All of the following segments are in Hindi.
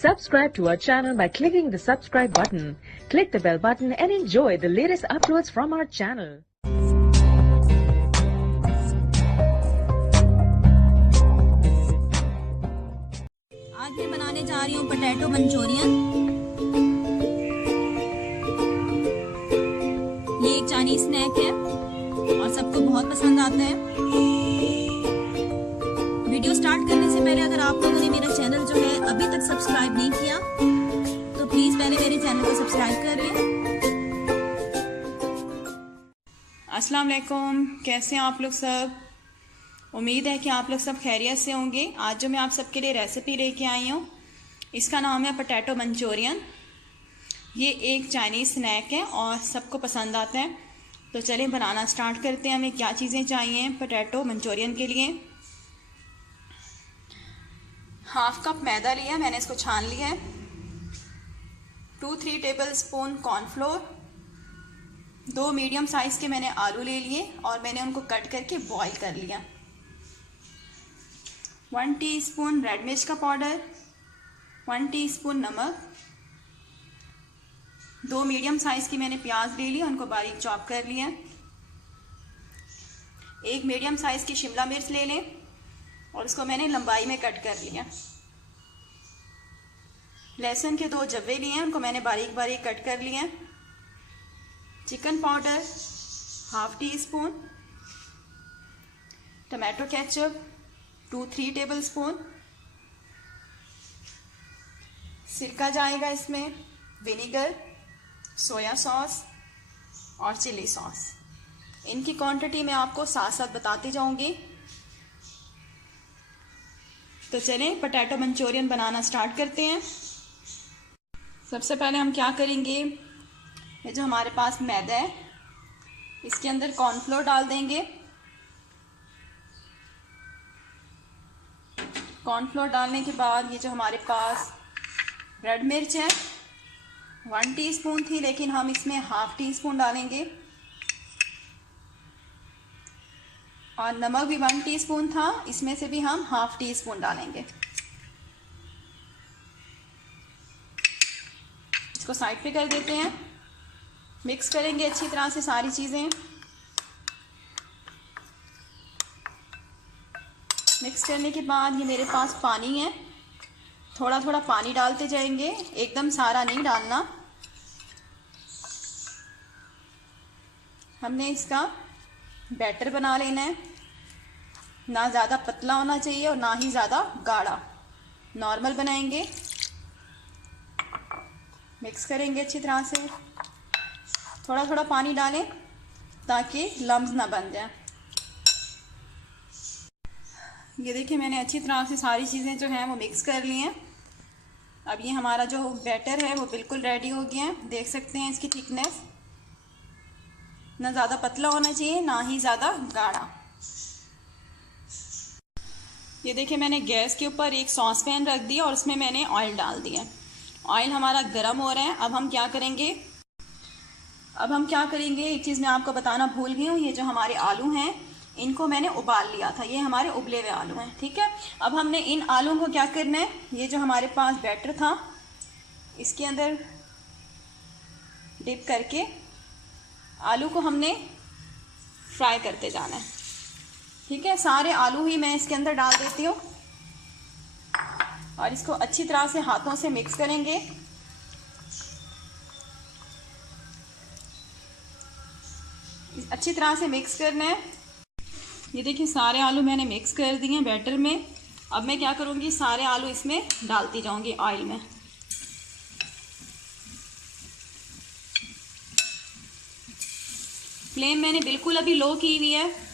Subscribe to our channel by clicking the subscribe button. Click the bell button and enjoy the latest uploads from our channel. आज मैं बनाने जा रही हूँ पोटैटो मंचूरियन। ये एक चाइनीज स्नैक है और सबको बहुत पसंद आता है। वीडियो स्टार्ट करने से पहले अगर आप लोगों ने मेरा चैनल जो है अभी तक सब्सक्राइब नहीं किया तो प्लीज पहले मेरे चैनल को सब्सक्राइब कर लें। अस्सलाम वालेकुम, कैसे हैं आप लोग सब? उम्मीद है कि आप लोग सब खैरियत से होंगे। आज जो मैं आप सबके लिए रेसिपी लेके आई हूँ इसका नाम है पोटैटो मंचूरियन। ये एक चाइनीज़ स्नैक है और सबको पसंद आता है। तो चलें बनाना स्टार्ट करते हैं। हमें क्या चीज़ें चाहिए पोटैटो मंचूरियन के लिए। हाफ कप मैदा लिया, मैंने इसको छान लिया है। 2-3 table spoon cornflour, 2 medium size के मैंने आलू ले लिए और मैंने उनको कट करके बॉईल कर लिया। 1 टीस्पून रेड मिर्च का पाउडर, 1 टीस्पून नमक, 2 मीडियम साइज़ की मैंने प्याज ले ली, उनको बारीक चॉप कर लिया। 1 मीडियम साइज़ की शिमला मिर्च ले लें और उसको मैंने लंबाई में कट कर लिया। लहसुन के 2 जव्वे लिए हैं, उनको मैंने बारीक बारीक कट कर लिया। Chicken powder 1/2 teaspoon, tomato ketchup 2-3 table spoon, सिरका जाएगा इसमें, विनीगर, सोया सॉस और चिली सॉस। इनकी क्वांटिटी मैं आपको साथ साथ बताती जाऊंगी। तो चलें पोटैटो मंचूरियन बनाना स्टार्ट करते हैं। सबसे पहले हम क्या करेंगे, ये जो हमारे पास मैदा है इसके अंदर कॉर्नफ्लोर डाल देंगे। कॉर्नफ्लोर डालने के बाद ये जो हमारे पास रेड मिर्च है 1 टीस्पून थी, लेकिन हम इसमें 1/2 टीस्पून डालेंगे। और नमक भी 1 टीस्पून था, इसमें से भी हम 1/2 टीस्पून डालेंगे। इसको साइड पे कर देते हैं। मिक्स करेंगे अच्छी तरह से सारी चीज़ें। मिक्स करने के बाद ये मेरे पास पानी है, थोड़ा थोड़ा पानी डालते जाएंगे, एकदम सारा नहीं डालना। हमने इसका बैटर बना लेना है, ना ज़्यादा पतला होना चाहिए और ना ही ज़्यादा गाढ़ा, नॉर्मल बनाएंगे। मिक्स करेंगे अच्छी तरह से, थोड़ा थोड़ा पानी डालें ताकि लम्स ना बन जाए। ये देखिए मैंने अच्छी तरह से सारी चीज़ें जो हैं वो मिक्स कर ली हैं। अब ये हमारा जो बैटर है वो बिल्कुल रेडी हो गया है। देख सकते हैं इसकी थिकनेस, ना ज़्यादा पतला होना चाहिए ना ही ज़्यादा गाढ़ा। ये देखिए मैंने गैस के ऊपर एक सॉस पैन रख दिया और उसमें मैंने ऑयल डाल दिया। ऑयल हमारा गर्म हो रहा है। अब हम क्या करेंगे, एक चीज़ मैं आपको बताना भूल गई हूँ। ये जो हमारे आलू हैं इनको मैंने उबाल लिया था, ये हमारे उबले हुए आलू हैं, ठीक है। अब हमने इन आलूओं को क्या करना है, ये जो हमारे पास बैटर था इसके अंदर डिप करके आलू को हमने फ्राई करते जाना है, ठीक है। सारे आलू ही मैं इसके अंदर डाल देती हूँ और इसको अच्छी तरह से हाथों से मिक्स करेंगे। अच्छी तरह से मिक्स करना है। ये देखिए सारे आलू मैंने मिक्स कर दिए हैं बैटर में। अब मैं क्या करूँगी, सारे आलू इसमें डालती जाऊँगी ऑयल में। फ्लेम मैंने बिल्कुल अभी लो की हुई है।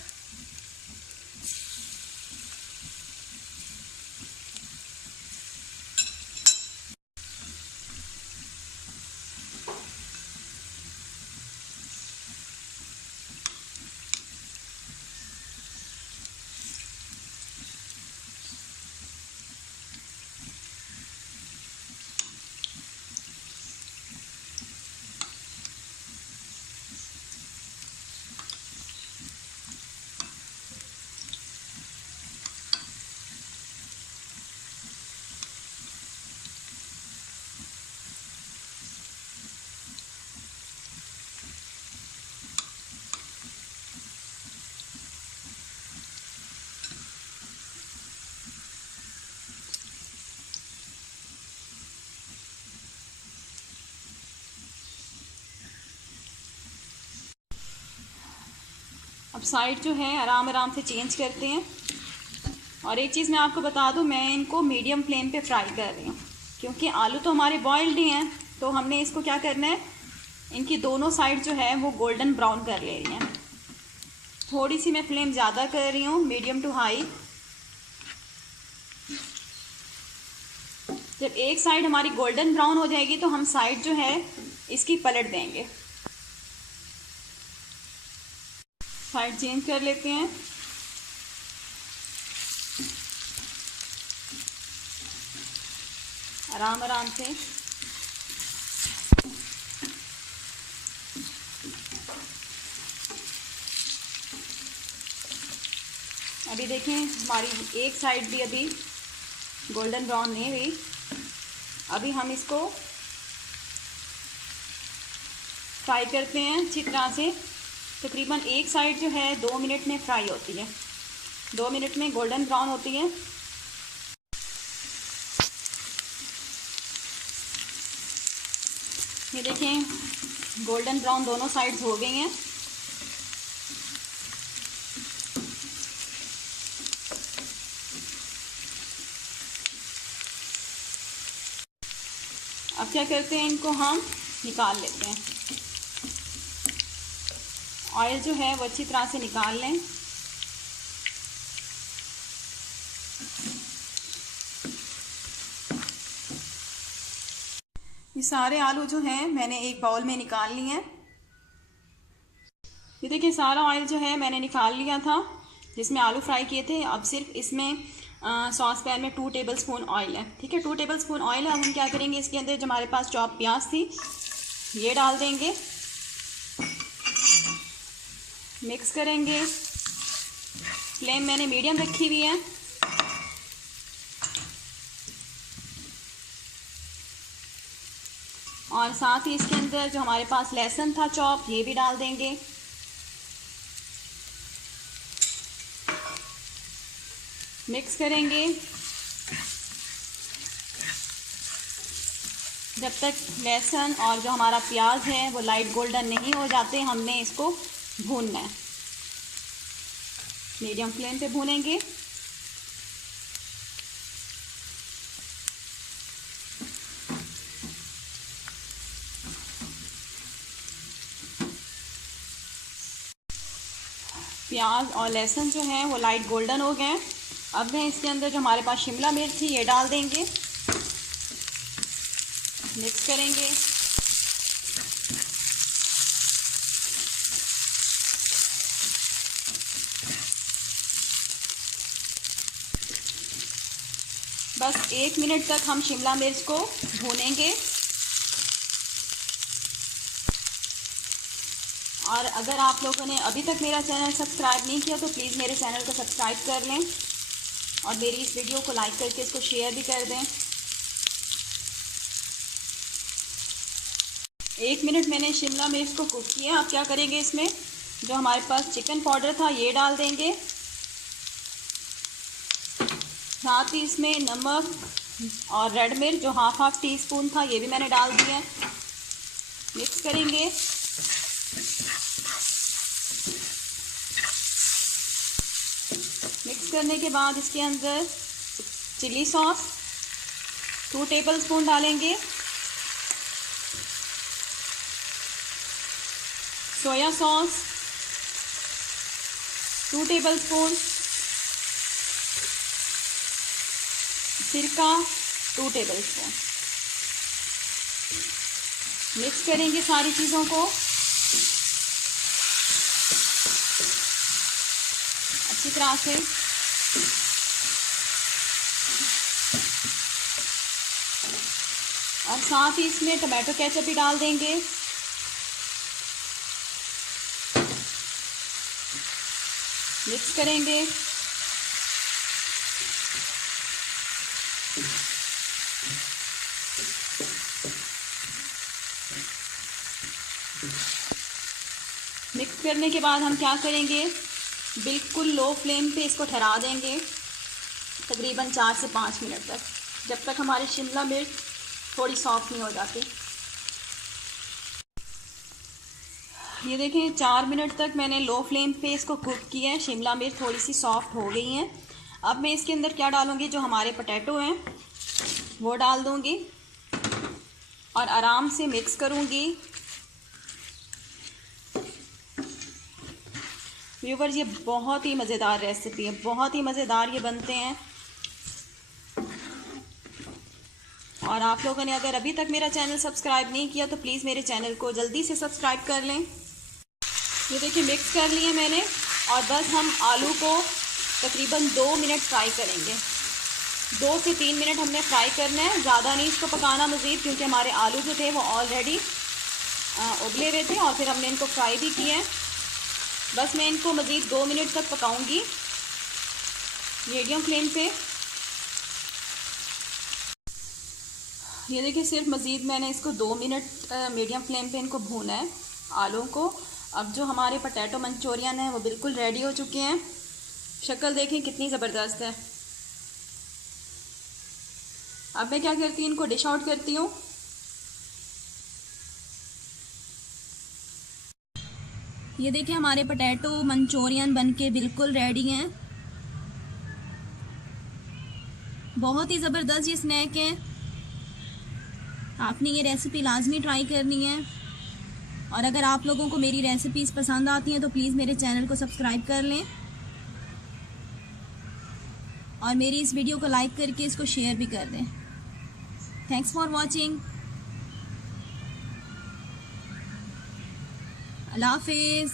साइड जो है आराम आराम से चेंज करते हैं। और एक चीज़ मैं आपको बता दूं, मैं इनको मीडियम फ्लेम पे फ्राई कर रही हूँ क्योंकि आलू तो हमारे बॉइल्ड ही हैं। तो हमने इसको क्या करना है, इनकी दोनों साइड जो है वो गोल्डन ब्राउन कर ले रही हैं। थोड़ी सी मैं फ्लेम ज़्यादा कर रही हूँ, मीडियम टू हाई। जब एक साइड हमारी गोल्डन ब्राउन हो जाएगी तो हम साइड जो है इसकी पलट देंगे। साइड चेंज कर लेते हैं। आराम आराम से। अभी देखें हमारी एक साइड भी अभी गोल्डन ब्राउन नहीं हुई। अभी हम इसको फ्राई करते हैं अच्छी तरह से। तकरीबन एक साइड जो है 2 मिनट में फ्राई होती है, 2 मिनट में गोल्डन ब्राउन होती है। ये देखें गोल्डन ब्राउन दोनों साइड्स हो गई हैं। अब क्या करते हैं, इनको हम निकाल लेते हैं। ऑयल जो है वो अच्छी तरह से निकाल लें। ये सारे आलू जो हैं मैंने एक बाउल में निकाल लिए हैं। ये देखिए सारा ऑयल जो है मैंने निकाल लिया था जिसमें आलू फ्राई किए थे। अब सिर्फ इसमें सॉस पैन में 2 टेबलस्पून ऑयल है। ठीक है, 2 टेबलस्पून ऑयल है। अब हम क्या करेंगे, इसके अंदर जो हमारे पास चॉप प्याज थी ये डाल देंगे, मिक्स करेंगे। फ्लेम मैंने मीडियम रखी हुई है। और साथ ही इसके अंदर जो हमारे पास लहसुन था चॉप ये भी डाल देंगे। मिक्स करेंगे जब तक लहसुन और जो हमारा प्याज है वो लाइट गोल्डन नहीं हो जाते। हमने इसको भूनना है, मीडियम फ्लेम पे भूनेंगे। प्याज और लहसुन जो है वो लाइट गोल्डन हो गए। अब मैं इसके अंदर जो हमारे पास शिमला मिर्च थी ये डाल देंगे, मिक्स करेंगे। बस 1 मिनट तक हम शिमला मिर्च को भूनेंगे। और अगर आप लोगों ने अभी तक मेरा चैनल सब्सक्राइब नहीं किया तो प्लीज़ मेरे चैनल को सब्सक्राइब कर लें और मेरी इस वीडियो को लाइक करके इसको शेयर भी कर दें। 1 मिनट मैंने शिमला मिर्च को कुक किया। अब क्या करेंगे, इसमें जो हमारे पास चिकन पाउडर था ये डाल देंगे। साथ ही इसमें नमक और रेड मिर्च जो हाफ टी स्पून था ये भी मैंने डाल दिया। मिक्स करेंगे। मिक्स करने के बाद इसके अंदर चिली सॉस 2 टेबलस्पून डालेंगे, सोया सॉस 2 टेबलस्पून, सिरका 2 टेबलस्पून। मिक्स करेंगे सारी चीज़ों को अच्छी तरह से। और साथ ही इसमें टमाटो केचप भी डाल देंगे। मिक्स करेंगे। मिक्स करने के बाद हम क्या करेंगे, बिल्कुल लो फ्लेम पे इसको ठहरा देंगे तकरीबन 4 से 5 मिनट तक, जब तक हमारी शिमला मिर्च थोड़ी सॉफ्ट नहीं हो जाती। ये देखें 4 मिनट तक मैंने लो फ्लेम पे इसको कुक किया है। शिमला मिर्च थोड़ी सी सॉफ्ट हो गई हैं। अब मैं इसके अंदर क्या डालूँगी, जो हमारे पोटैटो हैं वो डाल दूँगी और आराम से मिक्स करूँगी। व्यूवर्स, ये बहुत ही मज़ेदार रेसिपी है, बहुत ही मज़ेदार ये बनते हैं। और आप लोगों ने अगर अभी तक मेरा चैनल सब्सक्राइब नहीं किया तो प्लीज़ मेरे चैनल को जल्दी से सब्सक्राइब कर लें। ये देखिए मिक्स कर लिए मैंने और बस हम आलू को तकरीबन 2 मिनट फ्राई करेंगे। 2 से 3 मिनट हमने फ्राई करना है, ज़्यादा नहीं इसको पकाना मज़ीद, क्योंकि हमारे आलू जो थे वो ऑलरेडी उबले हुए थे और फिर हमने इनको फ्राई भी किया है। बस मैं इनको मज़ीद 2 मिनट तक पकाऊंगी मीडियम फ्लेम पे। ये देखिए सिर्फ मज़ीद मैंने इसको 2 मिनट मीडियम फ्लेम पे इनको भूना है आलू को। अब जो हमारे पोटैटो मंचूरियन है वो बिल्कुल रेडी हो चुके हैं। शक्ल देखें कितनी ज़बरदस्त है। अब मैं क्या करती हूँ, इनको डिश आउट करती हूँ। ये देखिए हमारे पोटैटो मंचूरियन बनके बिल्कुल रेडी हैं। बहुत ही ज़बरदस्त ये स्नैक है। आपने ये रेसिपी लाजमी ट्राई करनी है। और अगर आप लोगों को मेरी रेसिपीज़ पसंद आती हैं तो प्लीज़ मेरे चैनल को सब्सक्राइब कर लें और मेरी इस वीडियो को लाइक करके इसको शेयर भी कर दें। Thanks for watching. अल्लाह हाफिज़।